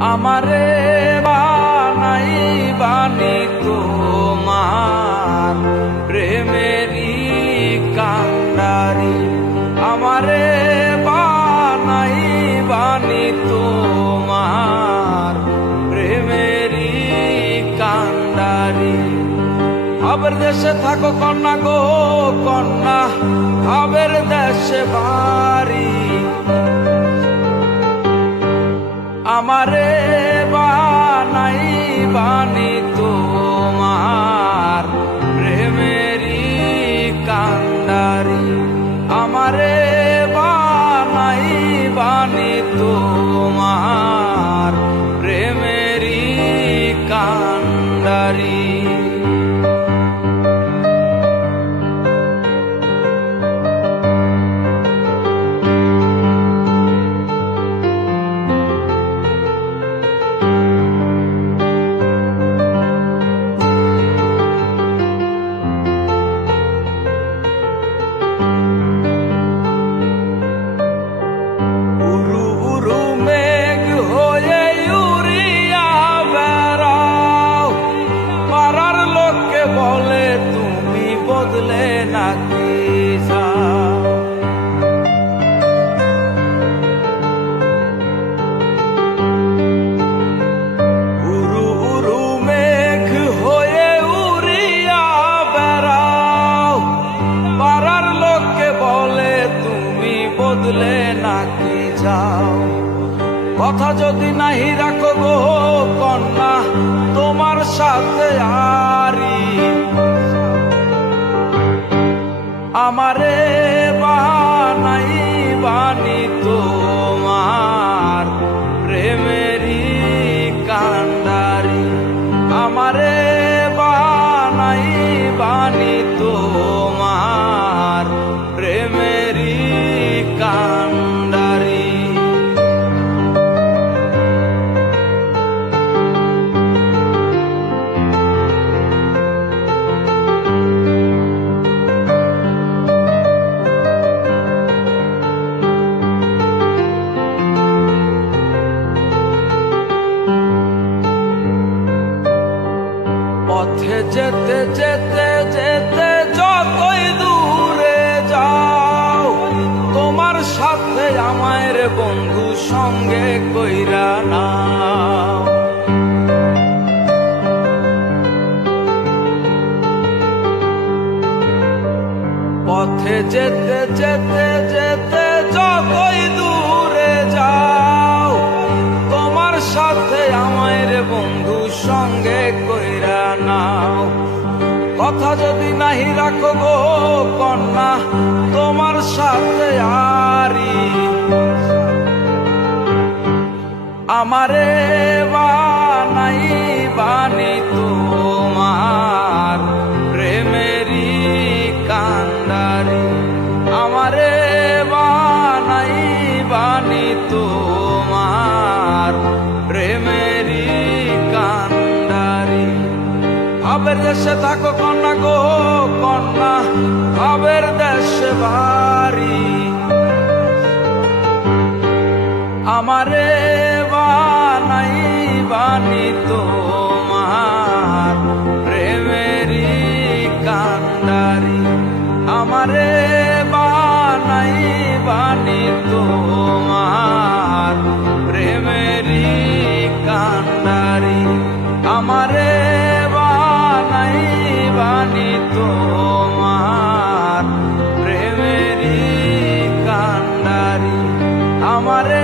আমারে বানাই বানি তোমার প্রেমেরই কান্ডারি। আমারে বানাই বানি তোমার প্রেমেরই কান্ডারি। আবের দেশে থাকো কন্যা গো কন্যা, আবের দেশে বাড়ি। আমারে বানাই বানি তোমার প্রেমেরই কান্ডারি। আমারে বানাই বানি তোমার প্রেমেরই কান্ডারি। বদলে নাকি যাও, উরু উরু মেঘ হয়ে উড়িয়া বেড়াও। পাড়ার লোককে বলে তুমি বদলে নাকি যাও। কথা যদি নাহি রাখো গো কন্যা তোমার সাথে আরি। আমারে বানাই বানি তোমার প্রেমেরই কান্ডারি। আমারে বানাই বানি তোমার প্রেমেরই কান্ডারি। পথে যেতে যেতে যেতে যতই দূরে যাও, তোমার সাথে আমায় রে বন্ধু সঙ্গে কইরা নাও। পথে যেতে যেতে যেতে যতই দূরে যাও, তোমার সাথে আমায় রে বন্ধু সঙ্গে কইরা নাও। কথা যদি নাহি রাখো গো কন্যা তোমার সাথে আরি। আমারে বানাই বানি তোমার প্রেমেরই কান্ডারি। আমারে বানাই বানি তোমার প্রেমেরই কান্ডারি। আবের দেশে থাকো কন্যা গো কন্যা, আবের দেশে বাড়ি। আমারে বানাই বানি তোমার প্রেমেরই কান্ডারি। আমারে বানাই বানি তোমার প্রেমেরই কান্ডারি। আমারে বানাই বানি তোমার প্রেমেরই কান্ডারি। আমারে